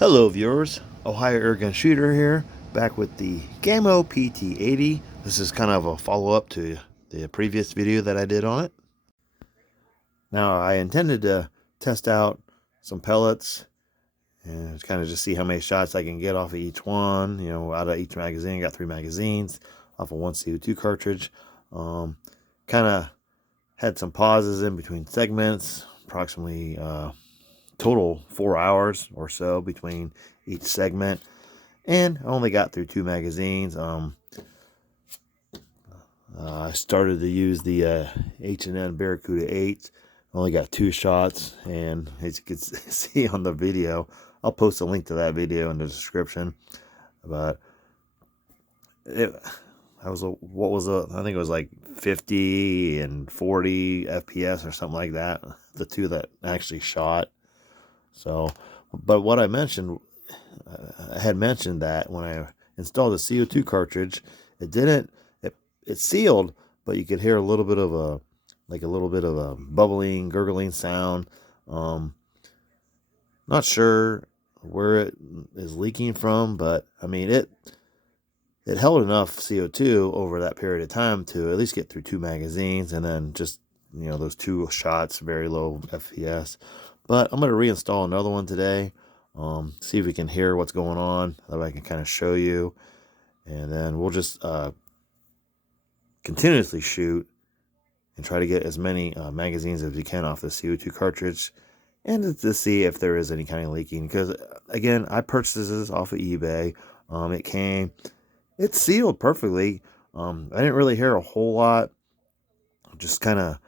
Hello viewers, Ohio Airgun Shooter here, back with the GAMO PT-80. This is kind of a follow-up to the previous video that I did on it. Now I intended to test out some pellets and kind of just see how many shots I can get off of each one, out of each magazine. I got 3 magazines off of one CO2 cartridge. Kind of had some pauses in between segments, approximately total 4 hours or so between each segment, and I only got through 2 magazines. I started to use the H&N Barracuda 8. Only got 2 shots, and as you can see on the video, I'll post a link to that video in the description. But I think it was like 50 and 40 FPS or something like that, the 2 that actually shot. So, but what I had mentioned that when I installed the CO2 cartridge, it sealed, but you could hear a little bit of a bubbling, gurgling sound. Not sure where it is leaking from, but I mean, it held enough CO2 over that period of time to at least get through 2 magazines, and then just, those 2 shots, very low FPS. But I'm going to reinstall another one today, see if we can hear what's going on, that I can kind of show you. And then we'll just continuously shoot and try to get as many magazines as we can off the CO2 cartridge, and to see if there is any kind of leaking. Because, again, I purchased this off of eBay. It's sealed perfectly. I didn't really hear a whole lot. Just kind of,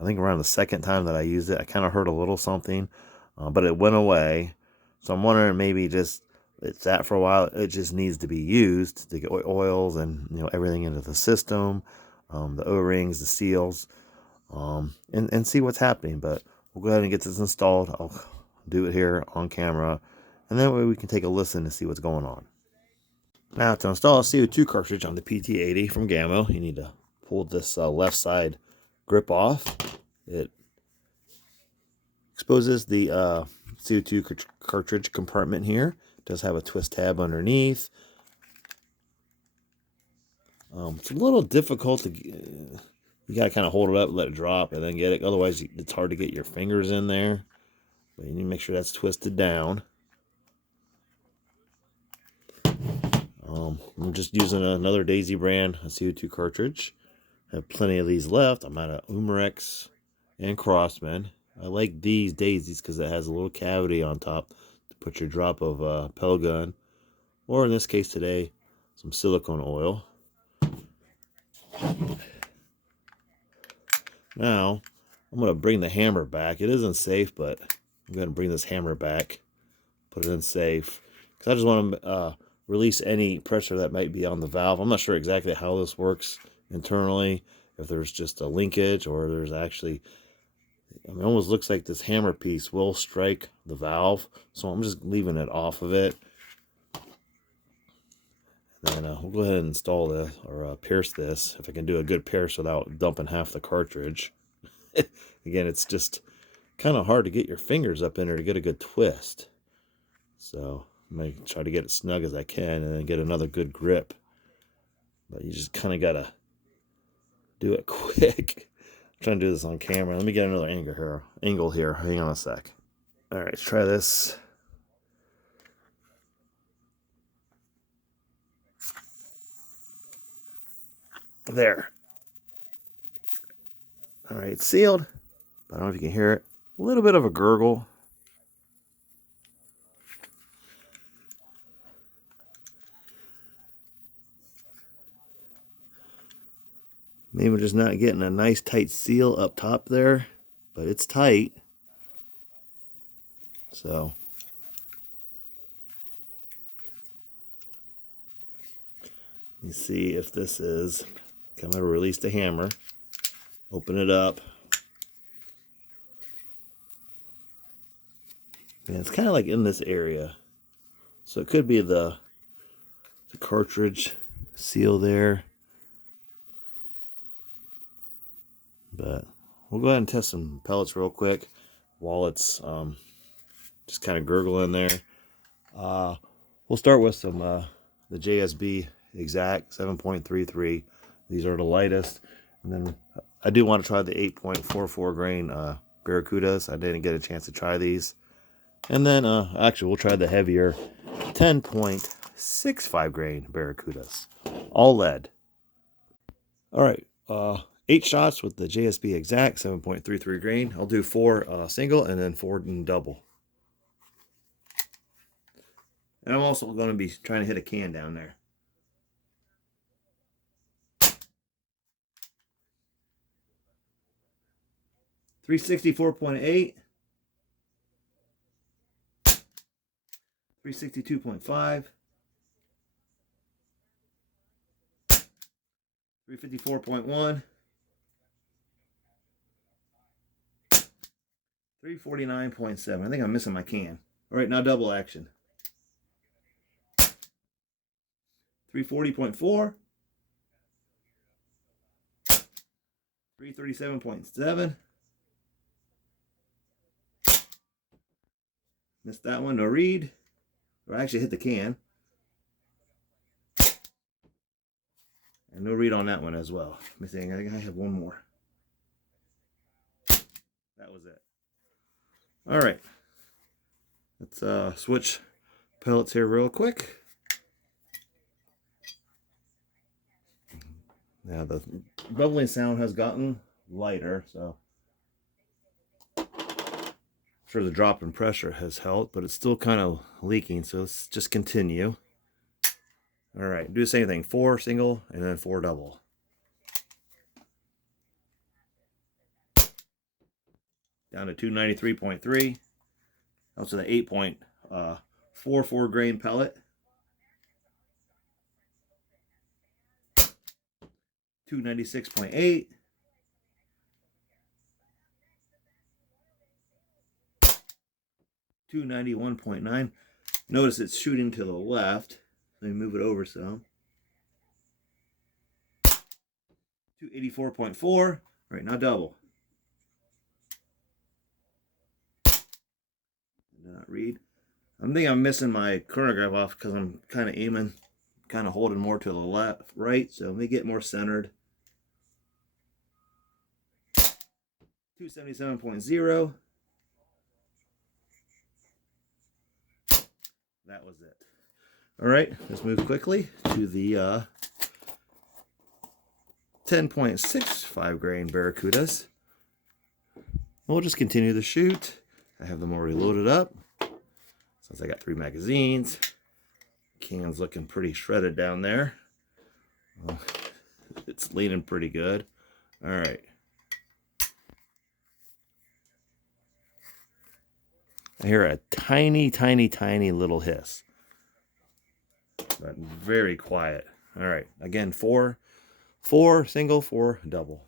I think around the second time that I used it, I kind of heard a little something, but it went away. So I'm wondering, maybe just it sat for a while. It just needs to be used to get oils and everything into the system, the O-rings, the seals, and see what's happening. But we'll go ahead and get this installed. I'll do it here on camera, and that way we can take a listen to see what's going on. Now, to install a CO2 cartridge on the PT-80 from GAMO, you need to pull this left side grip off. It exposes the CO2 cartridge compartment here. It does have a twist tab underneath. It's a little difficult to you gotta kind of hold it up, let it drop, and then get it. Otherwise, it's hard to get your fingers in there. But you need to make sure that's twisted down. I'm just using another Daisy brand, a CO2 cartridge. I have plenty of these left. I'm out of Umarex and Crossman. I like these Daisies because it has a little cavity on top to put your drop of pellet gun, or in this case today, some silicone oil. Now, I'm going to bring the hammer back. It isn't safe, but I'm going to bring this hammer back, put it in safe, because I just want to release any pressure that might be on the valve. I'm not sure exactly how this works internally, if there's just a linkage or there's actually, it almost looks like this hammer piece will strike the valve, so I'm just leaving it off of it. And then we'll go ahead and install this, or pierce this, if I can do a good pierce without dumping half the cartridge. Again, it's just kind of hard to get your fingers up in there to get a good twist. So I'm going to try to get it snug as I can and then get another good grip. But you just kind of got to do it quick. I'm trying to do this on camera. Let me get another angle here. Hang on a sec. All right, let's try this. There. All right, it's sealed. I don't know if you can hear it. A little bit of a gurgle. Maybe we're just not getting a nice tight seal up top there, but it's tight. So let me see if this is. I'm going to release the hammer, open it up. And it's kind of like in this area. So it could be the cartridge seal there. But we'll go ahead and test some pellets real quick while it's just kind of gurgling there. We'll start with some the JSB Exact 7.33. These are the lightest. And then I do want to try the 8.44 grain Barracudas. I didn't get a chance to try these. And then actually we'll try the heavier 10.65 grain Barracudas. All lead. All right. 8 shots with the JSB Exact 7.33 grain. I'll do 4 single and then 4 in double. And I'm also going to be trying to hit a can down there. .364.8, 362.5, 354.1, 349.7. I think I'm missing my can. All right, now double action. 340.4, 337.7. Missed that one. No read. Or I actually hit the can. And no read on that one as well. Let me think. I think I have one more. That was it. All right. Let's switch pellets here real quick. Now the bubbling sound has gotten lighter, so I'm sure the drop in pressure has helped, but it's still kind of leaking, so let's just continue. All right, do the same thing. 4 single and then 4 double. Down to 293.3. Also the 8.44 grain pellet. 296.8. 291.9. Notice it's shooting to the left. Let me move it over some. 284.4. All right, now double. Did not read. I think I'm missing my chronograph off because I'm kind of aiming, kind of holding more to the left, right. So let me get more centered. 277.0. That was it. All right, let's move quickly to the 10.65 grain Barracudas. We'll just continue the shoot. I have them already loaded up. Since I got 3 magazines. Can's looking pretty shredded down there. It's leaning pretty good. All right. I hear a tiny, tiny, tiny little hiss. But very quiet. All right. Again, 4 single, 4 double.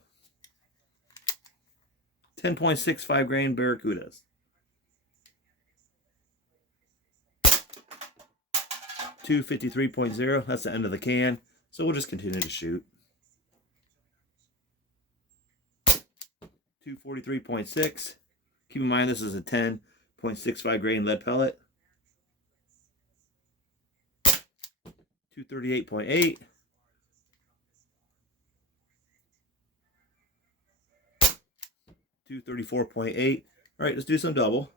10.65 grain Barracudas. 253.0. That's the end of the can. So we'll just continue to shoot. 243.6. Keep in mind this is a 10.65 grain lead pellet. 238.8. 234.8. All right, let's do some double.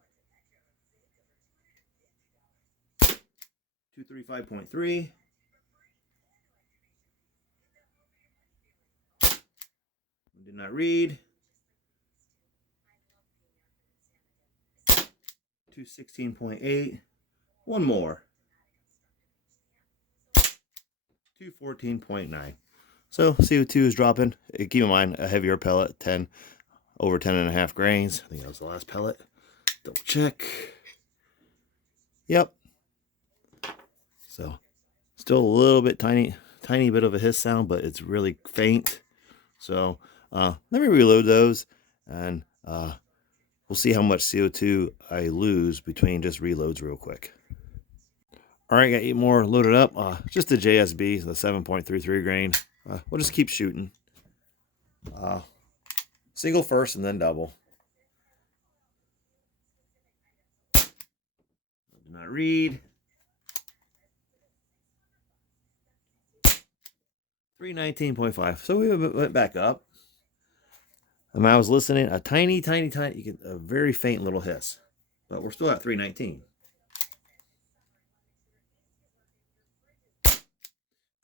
235.3. Did not read. 216.8. One more. 214.9. So CO2 is dropping. Keep in mind a heavier pellet, over 10.5 grains. I think that was the last pellet. Double check. Yep. So still a little bit tiny bit of a hiss sound, but it's really faint. So let me reload those, and we'll see how much CO2 I lose between just reloads real quick. All right, got 8 more loaded up. Just the JSB, the 7.33 grain. We'll just keep shooting. Single first and then double. Did not read. 319.5. So we went back up. And I was listening, a tiny, you get a very faint little hiss. But we're still at 319.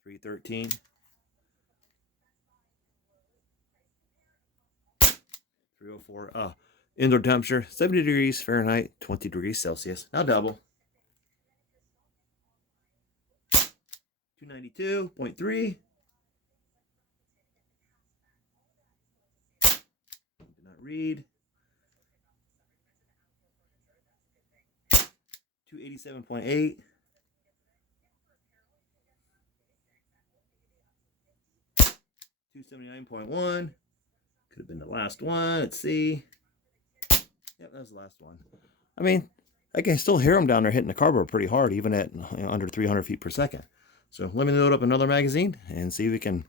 313. 304. Indoor temperature 70 degrees Fahrenheit, 20 degrees Celsius. Now double. 292.3. Did not read. 287.8. 279.1. Could have been the last one. Let's see. Yep, that was the last one. I mean, I can still hear them down there hitting the cardboard pretty hard, even at under 300 feet per second. So let me load up another magazine and see if we can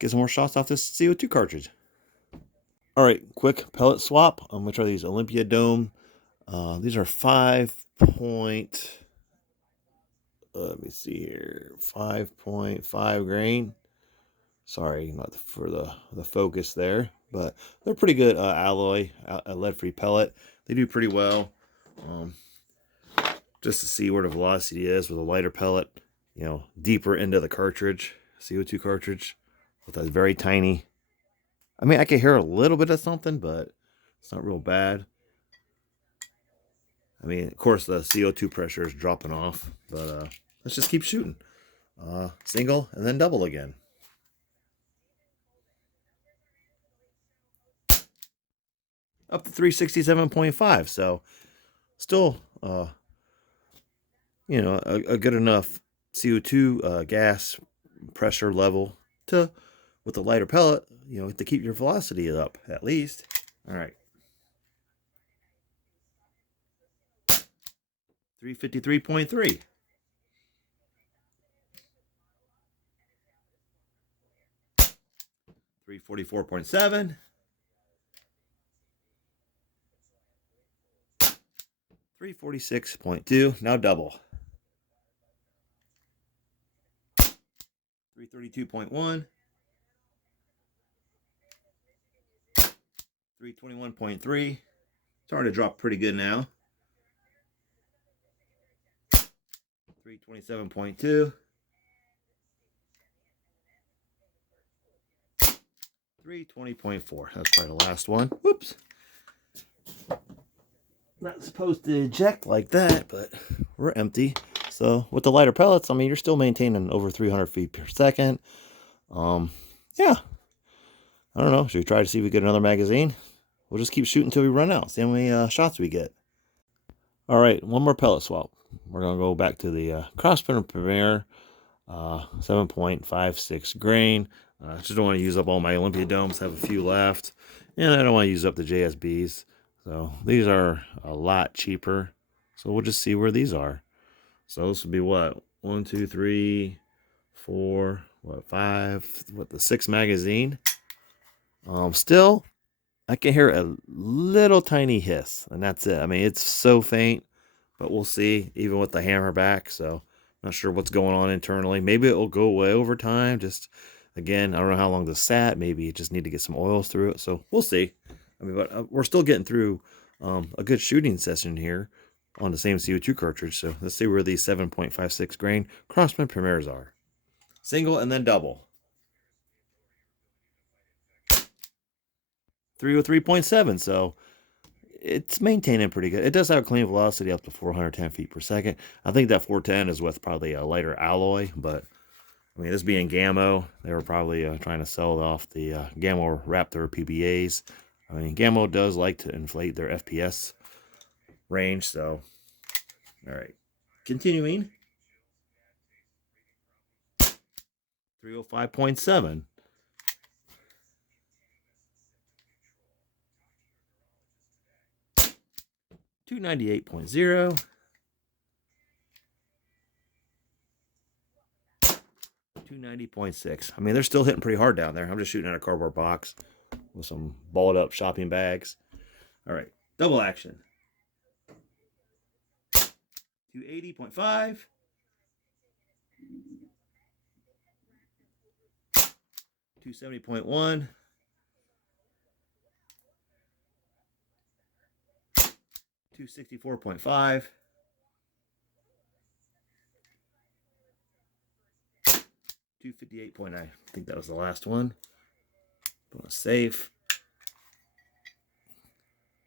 get some more shots off this CO2 cartridge. All right, quick pellet swap. Which are these Olympia Dome? These are 5 point. Let me see here, 5.5 grain. Sorry, not for the focus there, but they're pretty good alloy, a lead-free pellet. They do pretty well. Just to see where the velocity is with a lighter pellet, deeper into the cartridge, CO2 cartridge, with that very tiny. I mean, I can hear a little bit of something, but it's not real bad. I mean, of course, the CO2 pressure is dropping off, but let's just keep shooting. Single and then double again. Up to 367.5, so still, a good enough CO2 gas pressure level with a lighter pellet, to keep your velocity up at least. All right. 353.3. 344.7. 346.2. Now double. 332.1. 321.3. Starting to drop pretty good now. 327.2. 320.4. That's probably the last one. Whoops. Not supposed to eject like that, but we're empty. So with the lighter pellets, I mean, you're still maintaining over 300 feet per second. Yeah. I don't know. Should we try to see if we get another magazine? We'll just keep shooting until we run out. See how many shots we get. All right, one more pellet swap. We're going to go back to the Crosspinner Premier 7.56 grain. I just don't want to use up all my Olympia Domes. I have a few left. And I don't want to use up the JSBs. So these are a lot cheaper. So we'll just see where these are. So this would be what? 1, 2, 3, 4, 5, the 6th magazine. Still, I can hear a little tiny hiss, and that's it. I mean, it's so faint, but we'll see, even with the hammer back. So not sure what's going on internally. Maybe it will go away over time. Just, again, I don't know how long this sat. Maybe you just need to get some oils through it. So we'll see. I mean, but we're still getting through a good shooting session here on the same CO2 cartridge. So let's see where these 7.56 grain Crosspinner Premiers are. Single and then double. 303.7. So it's maintaining pretty good. It does have a clean velocity up to 410 feet per second. I think that 410 is with probably a lighter alloy, but I mean, this being GAMO, they were probably trying to sell off the GAMO Raptor PBAs. I mean, GAMO does like to inflate their FPS range, so all right. Continuing. 305.7. 298.0. 290.6. I mean, they're still hitting pretty hard down there. I'm just shooting at a cardboard box with some balled up shopping bags. All right, double action. 280.5. 270.1, 264.5, 258.9. I think that was the last one. Put on safe.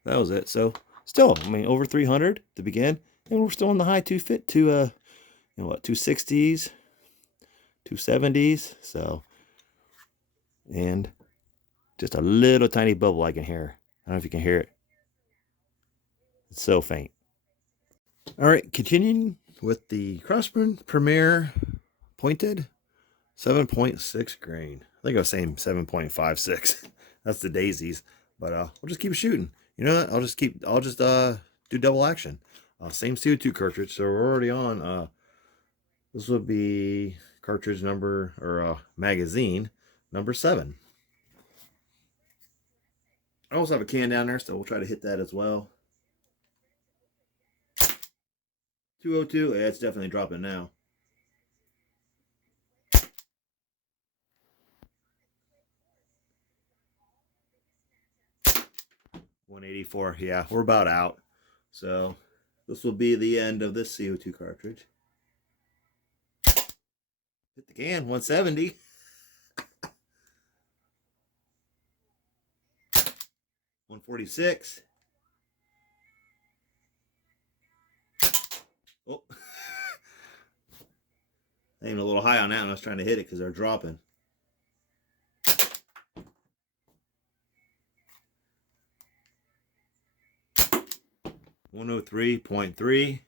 That was it. So still, I mean, over 300 to begin, and we're still in the high 260s, 270s. So, and just a little tiny bubble I can hear. I don't know if you can hear it. It's so faint. All right, continuing with the Crossburn Premier Pointed 7.6 grain. I think I was saying 7.56. That's the daisies, but we'll just keep shooting. You know what? I'll just do double action. Same CO2 cartridge, so we're already on. This would be cartridge number, or magazine number 7. I also have a can down there, so we'll try to hit that as well. 202. Yeah, it's definitely dropping now. 184. Yeah, we're about out. So this will be the end of this CO2 cartridge. Hit the can. 170. 146. Oh, I aimed a little high on that, and I was trying to hit it because they're dropping. 103.3.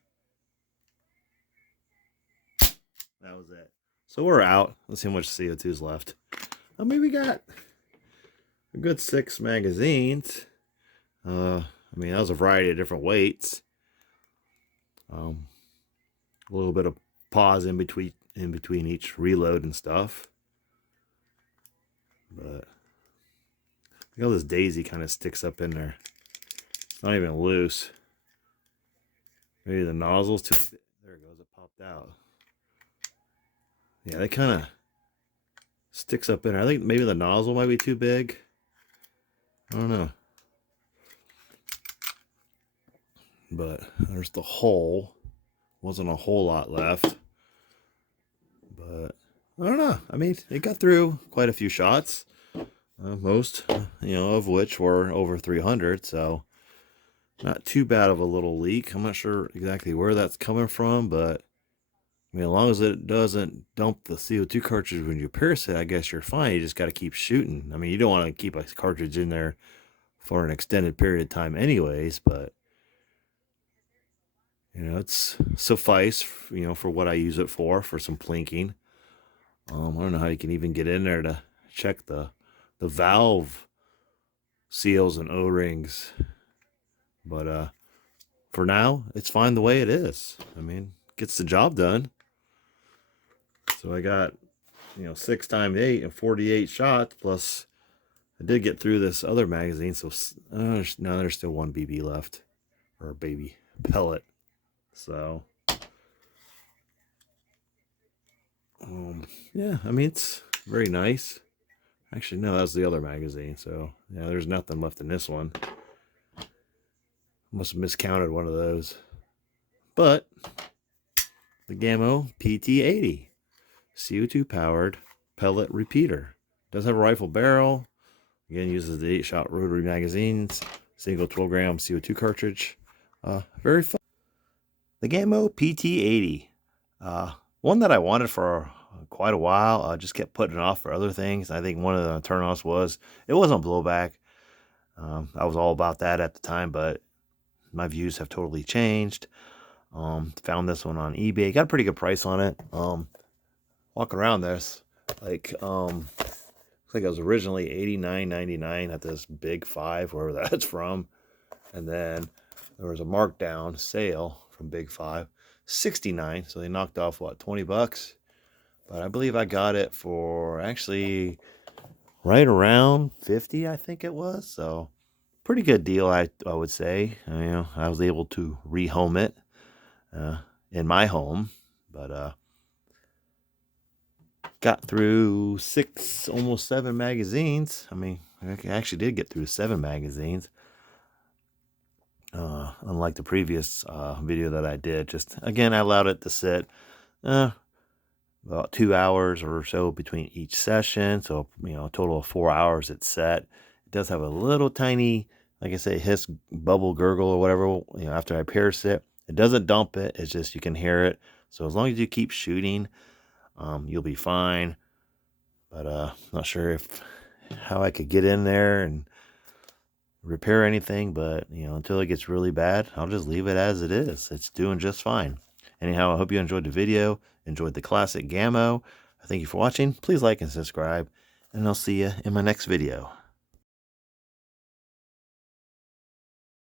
That was it. So we're out. Let's see how much CO2 is left. I mean, we got a good 6 magazines. I mean, that was a variety of different weights. A little bit of pause in between each reload and stuff. But look how this daisy kind of sticks up in there. It's not even loose. Maybe the nozzle's too big. There it goes. It popped out. Yeah, they kind of sticks up in there. I think maybe the nozzle might be too big. I don't know. But there's the hole. Wasn't a whole lot left. But I don't know. I mean, it got through quite a few shots. Most, of which were over 300. So not too bad of a little leak. I'm not sure exactly where that's coming from, but I mean, as long as it doesn't dump the CO2 cartridge when you pierce it, I guess you're fine. You just got to keep shooting. I mean, you don't want to keep a cartridge in there for an extended period of time anyways, but it's suffice, for what I use it for some plinking. I don't know how you can even get in there to check the valve seals and O-rings, but for now, it's fine the way it is. I mean, gets the job done. So I got, 6 times 8 and 48 shots, plus I did get through this other magazine, so now there's still 1 BB left, or a baby pellet. So, yeah, I mean, it's very nice. Actually, no, that's the other magazine, so, yeah, there's nothing left in this one. Must have miscounted one of those. But, the GAMO PT-80. CO2 powered pellet repeater. Does have a rifle barrel. Again, uses the 8-shot rotary magazines. Single 12-gram CO2 cartridge. Very fun. The GAMO PT-80. One that I wanted for quite a while. I just kept putting it off for other things. I think one of the turnoffs was it wasn't blowback. I was all about that at the time, but my views have totally changed. Found this one on eBay. Got a pretty good price on it. Walking around this, looks like it was originally $89.99 at this Big 5, wherever that's from, and then there was a markdown sale from Big 5, $69. So they knocked off what, $20? But I believe I got it for actually right around $50, I think it was. So pretty good deal, I would say. I was able to rehome it in my home, but got through 6, almost 7 magazines. I mean, I actually did get through 7 magazines. Unlike the previous video that I did. Just, again, I allowed it to sit about 2 hours or so between each session. So, a total of 4 hours it's set. It does have a little tiny, like I say, hiss, bubble, gurgle, or whatever, after I pierce it. It doesn't dump it. It's just you can hear it. So as long as you keep shooting, you'll be fine. But not sure how I could get in there and repair anything, but until it gets really bad, I'll just leave it as it is. It's doing just fine. Anyhow, I hope you enjoyed the video, enjoyed the classic GAMO. Thank you for watching. Please like and subscribe, and I'll see you in my next video.